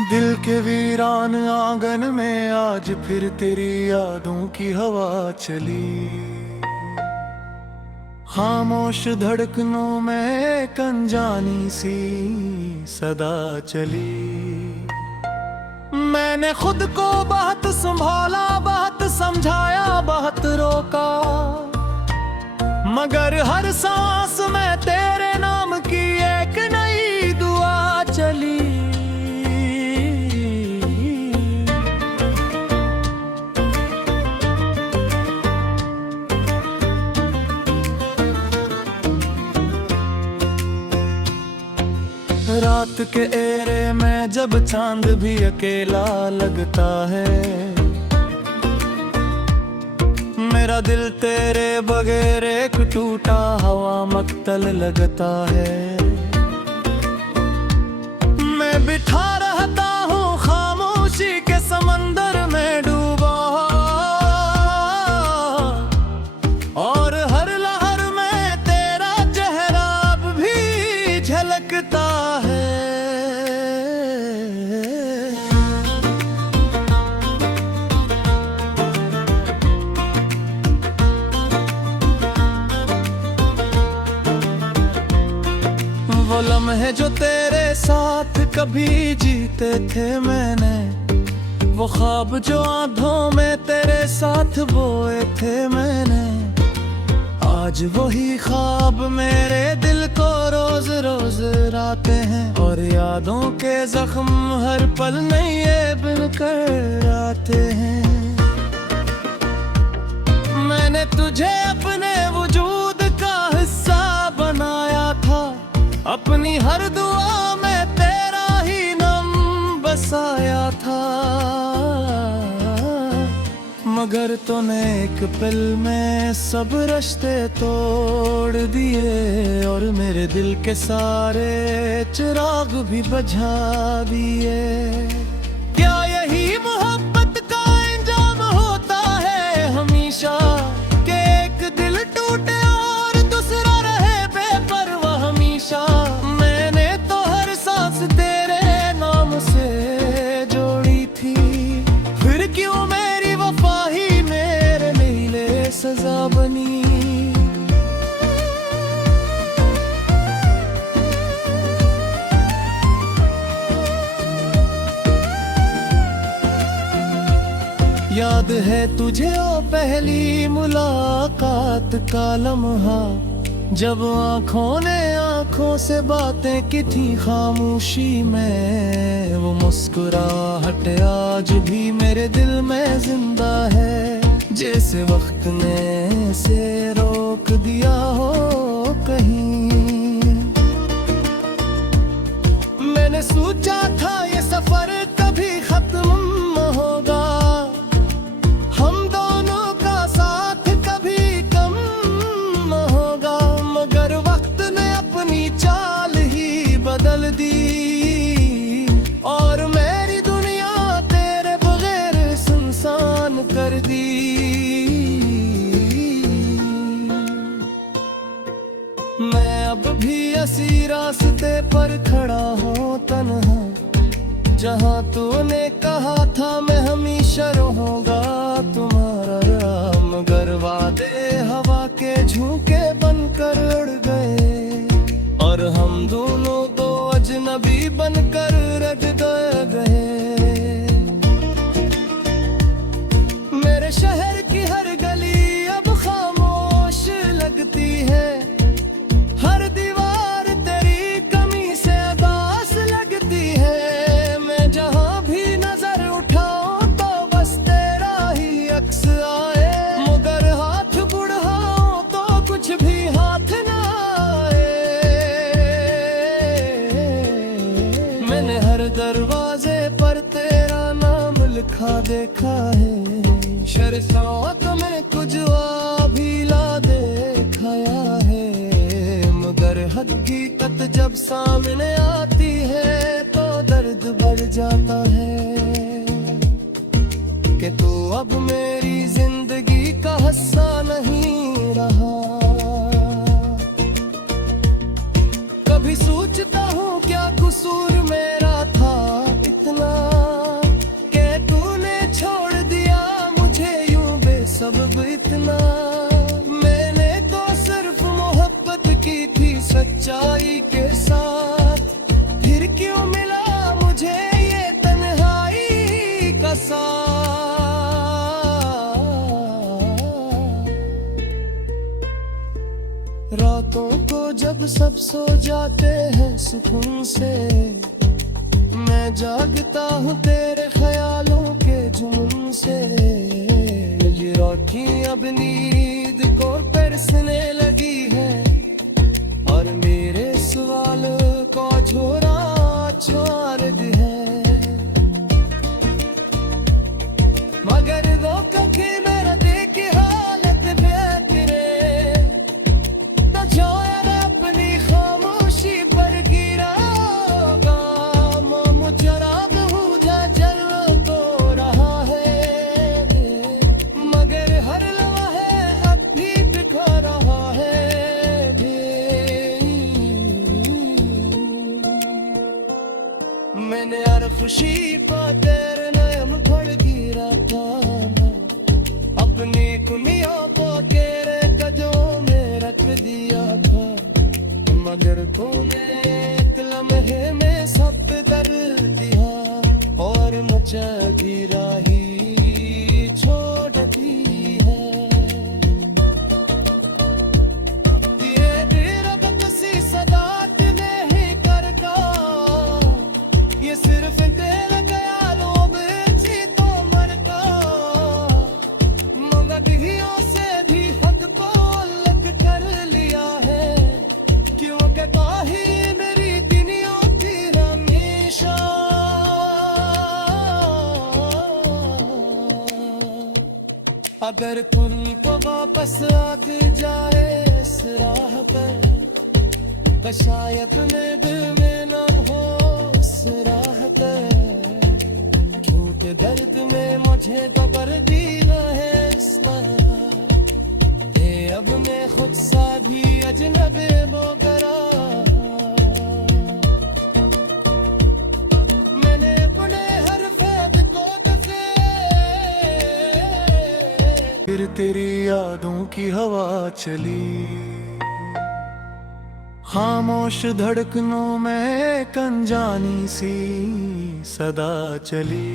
दिल के वीरान आंगन में आज फिर तेरी यादों की हवा चली। खामोश धड़कनों में एक अनजानी सी सदा चली। मैंने खुद को बहुत संभाला, बहुत समझाया, बहुत रोका, मगर हर सांस में तेरे नाम की एक नई दुआ चली। रात के एरे में जब चांद भी अकेला लगता है, मेरा दिल तेरे बगैर एक टूटा हवा मक्तल लगता है। मैं बिठा रहता हूँ खामोशी के समंदर में डूबा, और हर लहर में तेरा चेहरा अब भी झलकता है। वो लम्हे जो तेरे साथ कभी जीते थे मैंने, वो ख्वाब जो आंखों में तेरे साथ बोए थे मैंने, आज वही ख्वाब मेरे दिल को रोज रोज राते हैं। और यादों के जख्म हर पल नए बिन कर आते हैं। मैंने तुझे अपने वजूद का हिस्सा बनाया था, अपनी हर दुआ में तेरा ही नाम बसाया था, मगर तूने एक पल में सब रिश्ते तोड़ दिए, और मेरे दिल के सारे चिराग भी बुझा दिए। क्या यही मोहब्बत का इंजाम होता है हमेशा, कि एक दिल टूटे और दूसरा रहे बेपरवाह हमेशा। मैंने तो हर सांस तेरे नाम से जोड़ी थी, फिर क्यों मेरी वफा ही मेरे लिए सजा बनी। याद है तुझे वो पहली मुलाकात का लम्हा, जब आँखों ने आँखों से बातें की थी खामोशी में। वो मुस्कुराहट आज भी मेरे दिल में जिंदा है, जैसे वक्त ने से रोक दिया हो कहीं। मैंने सोचा था ये सफर कभी खत्म न होगा, हम दोनों का साथ कभी कम न होगा, मगर वक्त ने अपनी चाल ही बदल दी, और मेरी दुनिया तेरे बगैर सुनसान कर दी। मैं अब भी इसी रास्ते पर खड़ा हूँ तन्हा, जहाँ तूने कहा था मैं हमेशा रहूंगा तुम्हारा, मगर वादे हवा के झोंके बनकर उड़ गए, और हम दोनों दो अजनबी बनकर रट गए। मेरे शहर की हर गली अब खामोश लगती है, हर दीवार तेरी कमी से उदास लगती है। मैं जहाँ भी नजर उठाऊं तो बस तेरा ही अक्स आए, मगर हाथ बढ़ाऊं तो कुछ भी हाथ ना आए। मैंने हर दरवाजे पर तेरा नाम लिखा देखा है, शर्फ़ात में कुछ भी ला दिखाया है, मगर हकीकत जब सामने आती है तो दर्द बढ़ जाता है, कि तू अब मेरी जिंदगी का हिस्सा नहीं रहा। कभी सोचता हूँ क्या कसूर मेरा था इतना अब सब सो जाते हैं सुकून से, मैं जागता हूँ तेरे ख्यालों के जुनून से। ये रोशनी अब नींद को तरसने लगी है, और मेरे सवाल को झोरा छोड़ है। मगर वो कभी मेरा देखी हालत बेहतरे, तो जो अपनी खामोशी पर गिरा होगा। मोम चराग बुझा जल तो रहा है, मगर हर लम्हा अब भी दिखा रहा है। मैंने हर खुशी को तेरे नयन पर गिरा था, अपनी कुनियों को तेरे कदमों में रख दिया था। मगर तूने एक लम्हे में सब कर दिया, और मुझे गिरा ही छोड़ दी है। ये दीर्घ सी सदात नहीं करता, ये सिर्फ दिल ख्यालों में थी तो मरता। मगधियों से भी हद को अलग कर लिया है, क्योंकि ताही मेरी दुनिया थी हमेशा। अगर तुमको वापस आ जाए इस राह पर, तो शायद मेरे दिल में न हो उस राह पर। झूठ दर्द में मुझे खबर दी है इस तरह, ये अब मैं खुद सा भी अजनबी हो गया। मैंने अपने हर फैद को दफे, फिर तेरी यादों की हवा चली। खामोश धड़कनों में एक अनजानी सी सदा चली।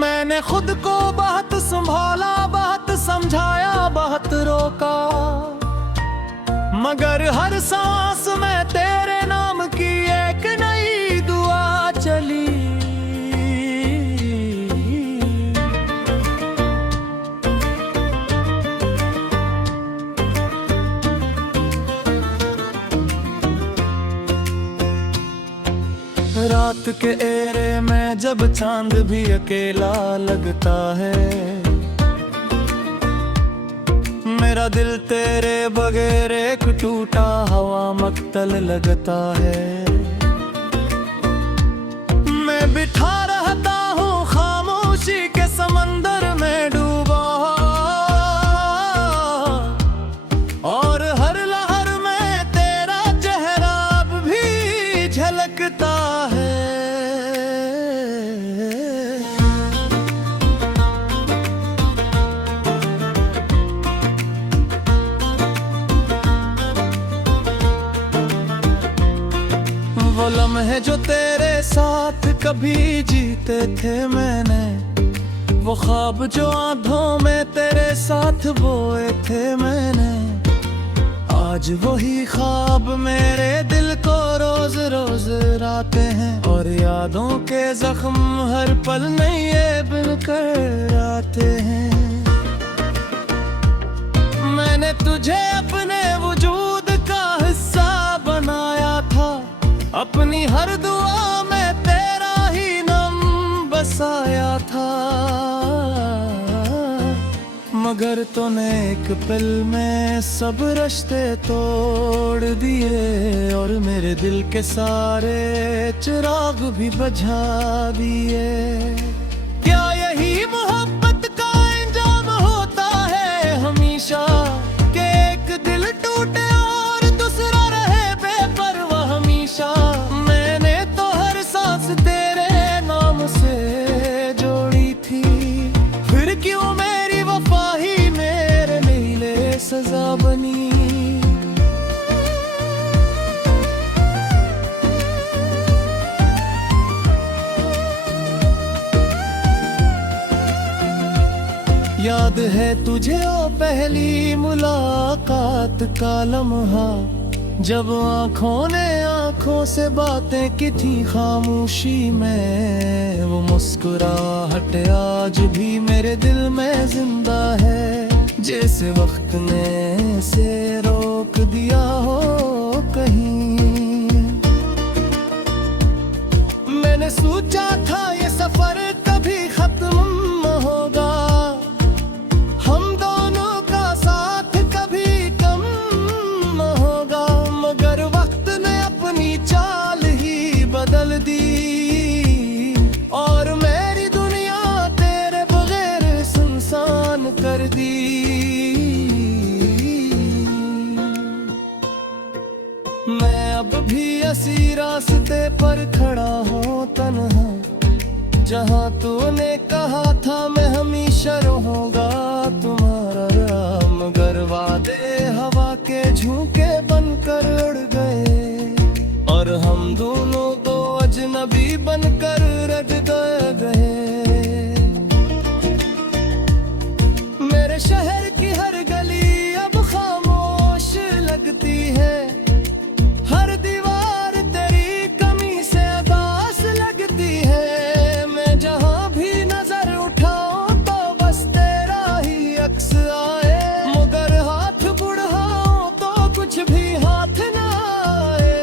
मैंने खुद को बहुत संभाला, बहुत समझाया, बहुत रोका, मगर हर सांस में तेरे नाम की एक नई दुआ चली। रात के एरे में जब चांद भी अकेला लगता है, मेरा दिल तेरे बगैर एक टूटा हवा मक्तल लगता है। मैं बिठा रहता हूँ खामोशी के समंदर में डूबा, और हर लहर में तेरा चेहरा अब भी झलकता है। वो लम्हे जो तेरे साथ कभी जीते थे मैंने, वो ख्वाब जो आंखों में तेरे साथ बोए थे मैंने, आज वही ख्वाब मेरे दिल को रोज रोज राते हैं। और यादों के जख्म हर पल नए बनकर आते हैं। मैंने तुझे अपने वजूद का हिस्सा बनाया था, अपनी हर दुआ में तेरा ही नाम बसाया था। मगर तूने एक पल में सब रिश्ते तोड़ दिए, और मेरे दिल के सारे चिराग भी बुझा दिए। क्या यही मोहब्बत का इंजाम होता है हमेशा, कि एक दिल टूटे और दूसरा रहे बेपरवाह हमेशा। मैंने तो हर सांस तेरे नाम से जोड़ी थी, फिर क्यों मेरी वफा ही मेरे लिए सजा बनी। याद है तुझे ओ पहली मुलाकात का लम्हा, जब आंखों ने आंखों से बातें की थी खामोशी में। वो मुस्कुराहट आज भी मेरे दिल में जिंदा है, जैसे वक्त ने से रोक दिया हो कहीं। मैंने सोचा था ये सफर कभी खत्म न होगा, हम दोनों का साथ कभी कम न होगा, मगर वक्त ने अपनी चाल ही बदल दी और मेरी दुनिया तेरे बगैर सुनसान कर दी। मैं अब भी इसी रास्ते पर खड़ा हूँ तन्हा, जहाँ तूने कहा था मैं हमेशा रहूंगा तुम्हारा, मगर वादे हवा के झोंके बनकर उड़ गए और हम दोनों दो अजनबी बनकर रट गए। मेरे शहर की हर गली अब खामोश लगती है, हर दीवार तेरी कमी से उदास लगती है। मैं जहाँ भी नजर उठाऊं तो बस तेरा ही अक्स आए, मगर हाथ बढ़ाऊं तो कुछ भी हाथ ना आए।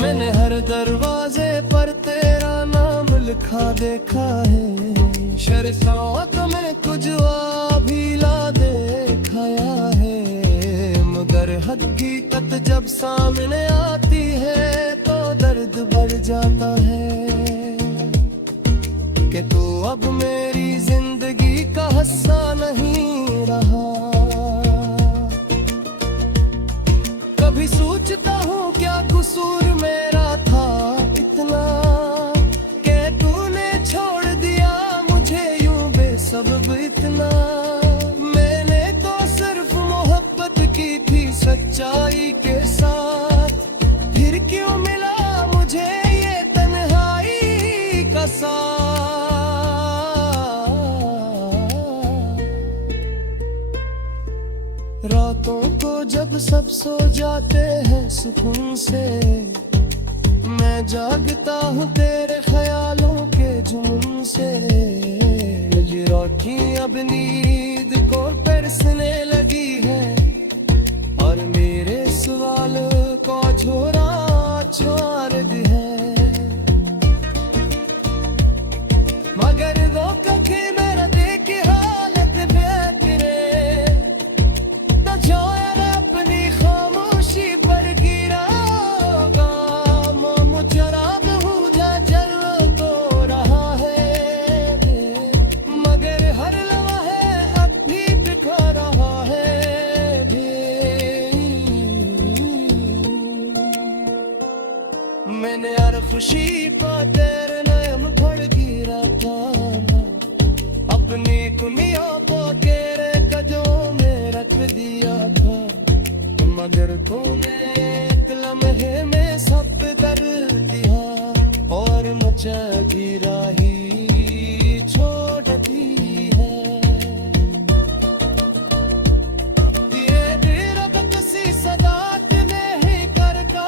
मैंने हर दरवाजे पर तेरा नाम लिखा देखा है, शर्फ़ात में कुछ भी ला दिखाया है, मगर हकीकत जब सामने आती है तो दर्द बढ़ जाता है कि तू अब मेरी जिंदगी का हिस्सा नहीं रहा। कभी सोचता हूँ क्या कसूर मेरा था इतना कि तूने छोड़ दिया मुझे यूं बेसबब इतना। मैंने तो सिर्फ मोहब्बत की थी सच्चाई के साथ, फिर क्यों मिला मुझे ये तन्हाई का साथ। रातों को जब सब सो जाते हैं सुकून से, मैं जागता हूँ तेरे ख्यालों के जुनून से। मेरी रोटी अब नींद को तरसने लगी है और मेरे सवाल को झोरा छोड़ है, मगर वो कभी मेरा देख हालत बेकरे तो जोर अपनी खामोशी पर गिरा होगा। मोम चराग हूँ जा जल तो रहा है, मगर हर लम्हा अब भी दिखा रहा है। मैंने हर खुशी को तेरे नयन पर गिरा था, अपनी कुमियों को तेरे कदमों में रख दिया था, मगर तूने एक लम्हे में सब कर दिया और मुझे गिरा ही छोड़ दी है। ये दिल किसी सदात नहीं करता,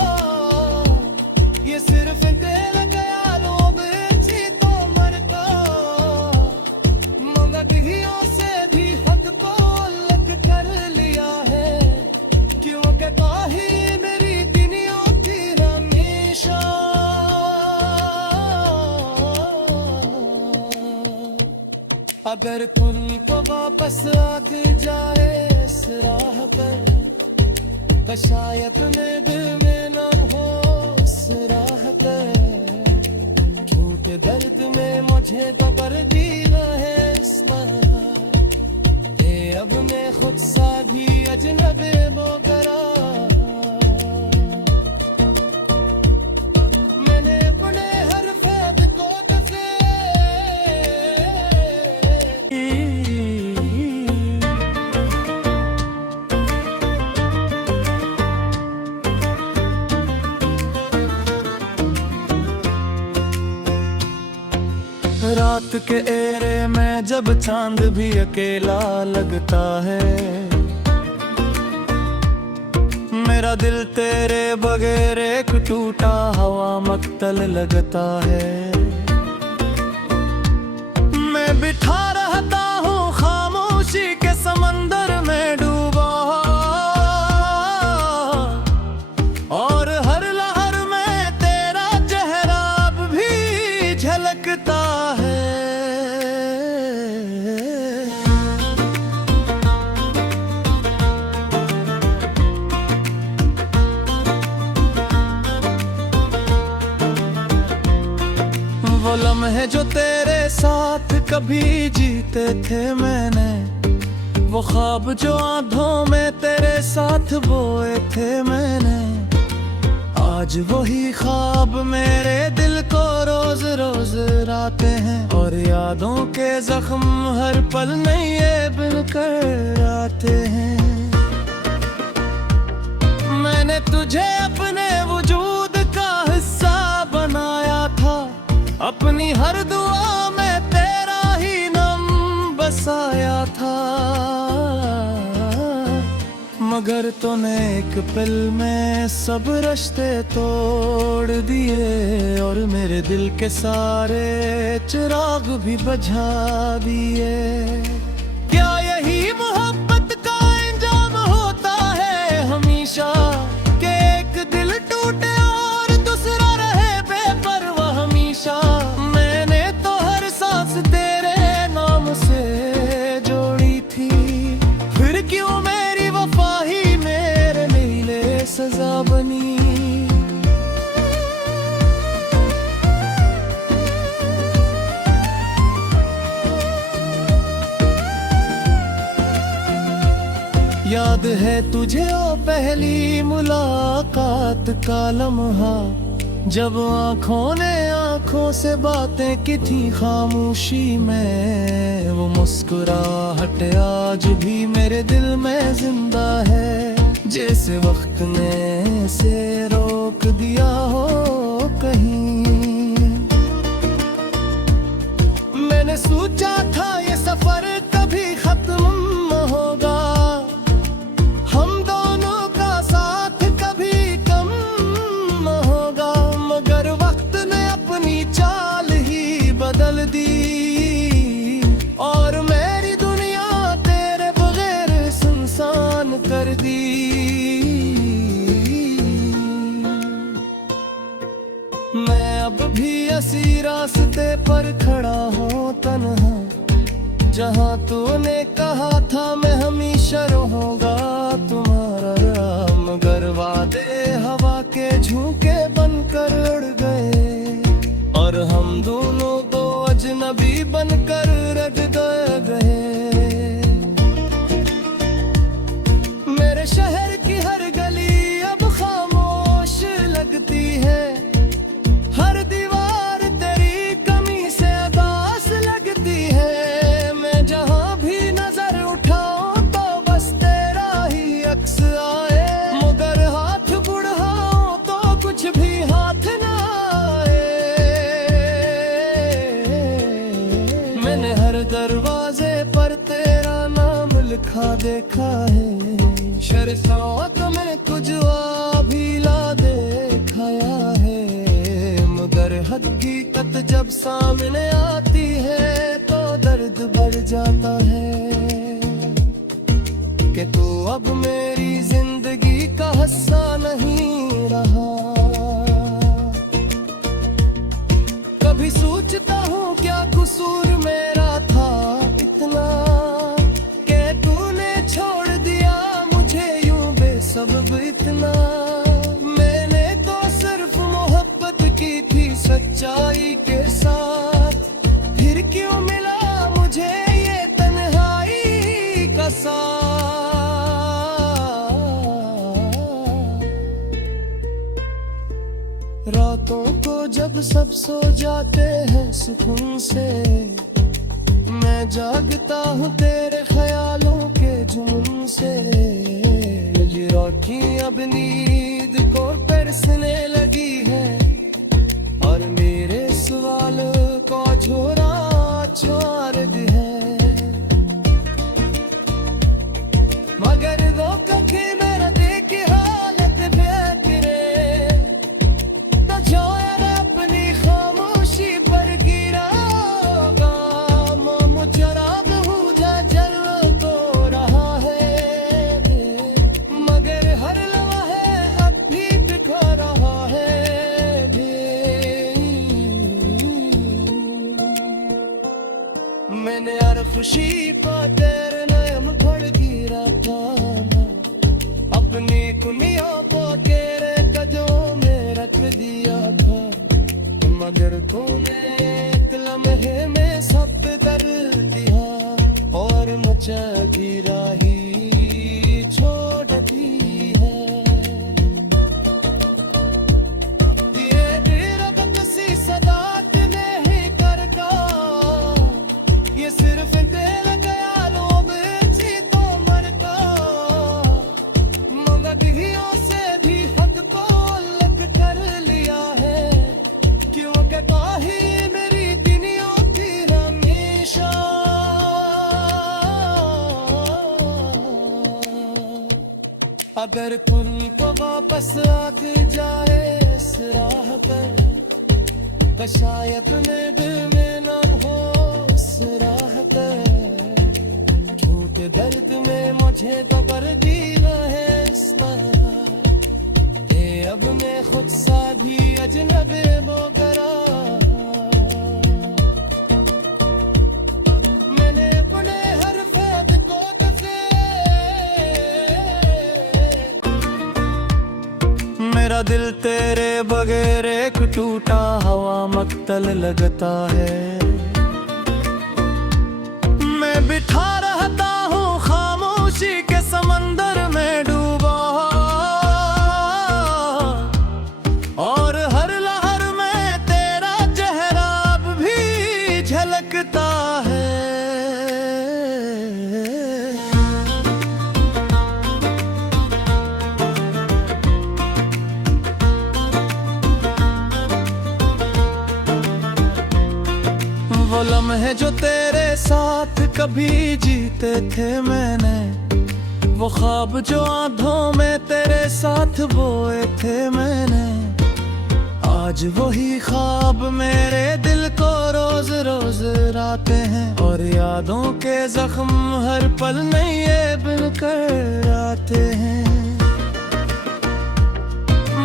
ये सिर्फ दिल ख्यालों में थी तो मरता, मगधियों से भी हद को अलग कर लिया है, क्योंकि ताही मेरी दुनिया थी हमेशा। अगर तुमको वापस आग जाए इस राह पर तो शायद मेरे दिल में न हो इस राह पर, झूठे दर्द में मुझे तो कर दी है इस तरह ये अब मैं खुद सा भी अजनबी वो करा। मैंने अपने हर फैद को दफे रात के एरे में जब चांद भी अकेला लगता है, मेरा दिल तेरे बगैर एक टूटा हवा मक्तल लगता है। मैं बिठा रहता हूँ खामोशी के समंदर में डूबा, और हर लहर में तेरा चेहरा अब भी झलकता है। वो लम्हे जो तेरे साथ कभी जीते थे मैंने, वो ख्वाब जो आंखों में तेरे साथ बोए थे मैंने, आज वही ख्वाब मेरे दिल को रोज रोज राते हैं। और यादों के जख्म हर पल नए बनकर आते हैं। मैंने तुझे अपने वजूद का हिस्सा बनाया था, अपनी हर दुआ में तेरा ही नाम बसाया था। मगर तूने एक पल में सब रिश्ते तोड़ दिए, और मेरे दिल के सारे चिराग भी बुझा दिए। क्या यही मोहब्बत का इंजाम होता है हमेशा, कि एक दिल टूटे और दूसरा रहे बेपरवाह हमेशा। मैंने तो हर सांस तेरे नाम से जोड़ी थी, फिर क्यों मेरी वफा ही मेरे लिए सजा बनी। याद है तुझे ओ पहली मुलाकात का लम्हा, जब आँखों ने आँखों से बातें की थी खामोशी में। वो मुस्कुराहट आज भी मेरे दिल में जिंदा है, जैसे वक्त ने से रोक दिया हो कहीं। मैंने सोचा था ये सफर कभी खत्म न होगा, हम दोनों का साथ कभी कम न होगा। मगर वक्त ने अपनी चाल ही बदल दी, और मेरी दुनिया तेरे बगैर सुनसान कर दी। मैं अब भी इसी रास्ते पर खड़ा हूँ तन्हा, जहाँ तूने कहा था मैं हमेशा रहूंगा तुम्हारा। मगर वादे हवा के झोंके बनकर उड़ गए, और हम दोनों दो अजनबी बनकर रट गए। मेरे शहर की हर गली अब खामोश लगती है, हर दीवार तेरी कमी से उदास लगती है। मैं जहाँ भी नजर उठाऊं तो बस तेरा ही अक्स आए, मगर हाथ बढ़ाऊं तो कुछ भी हाथ ना आए। मैंने हर दरवाजे पर तेरा नाम लिखा देखा है, शर्फ़ात में कुछ भी ला दिखाया है। मगर हकीकत जब सामने आती है तो दर्द बढ़ जाता है, कि तू अब मेरी जिंदगी का हिस्सा नहीं रहा। कभी सोचता हूँ क्या कसूर मेरा था इतना, कि तूने छोड़ दिया मुझे यूं बेसबब इतना। मैंने तो सिर्फ मोहब्बत की थी सच्चाई के साथ, फिर क्यों मिला मुझे ये तन्हाई का साथ। रातों को जब सब सो जाते हैं सुकून से, मैं जागता हूँ तेरे ख्यालों के जुनून से। मेरी रोटी अब नींद को तरसने लगी है, और मेरे सवाल को झोरा खामोशी का तेरे नयन फड़ गिरा था अपनी कुनियों को तेरे कदमों में रख दिया था मगर तूने एक लम्हे में सब कर दिया और मुझे गिरा ही छोड़ दी है ये गिरफ्त सी सदा नहीं करता ये सिर्फ दिल ख्यालों में थी तो मरता मंगतियों से भी हद को अलग कर लिया है क्योंकि ताही मेरी दुनिया थी हमेशा अगर तुमको वापस आग जाए इस राह पर तो शायद मेरे दिल में न हो इस राह पर झूठ दर्द में मुझे तो कर दी है इस तरह ये अब मैं खुद सा भी अजनबी हो गया मैंने अपने हर ख्वाब को दफे मेरा दिल तेरे बगैर एक टूटा हवा मक्तल लगता है मैं बिठा रहता हूँ खामोशी के समंदर में डूबा और हर लहर में तेरा चेहरा अब भी झलकता है वो लम्हे जो तेरे साथ कभी जीते थे मैंने वो ख्वाब जो आंधों में तेरे साथ बोए थे मैंने आज वही ख्वाब मेरे दिल को रोज रोज राते हैं और यादों के जख्म हर पल नए बनकर आते हैं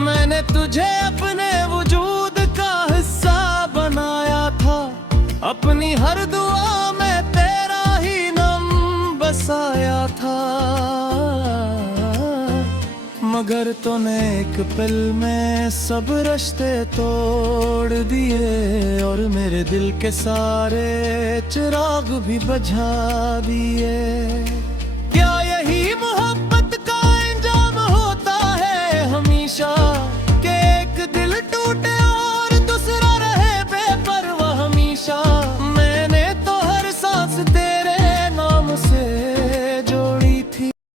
मैंने तुझे अपने वजूद का हिस्सा बनाया था अपनी हर दुआ में तेरा ही नाम बसाया था मगर तूने एक पल में सब रिश्ते तोड़ दिए और मेरे दिल के सारे चिराग भी बुझा दिए क्या यही मोहब्बत का अंजाम होता है हमेशा कि एक दिल टूटे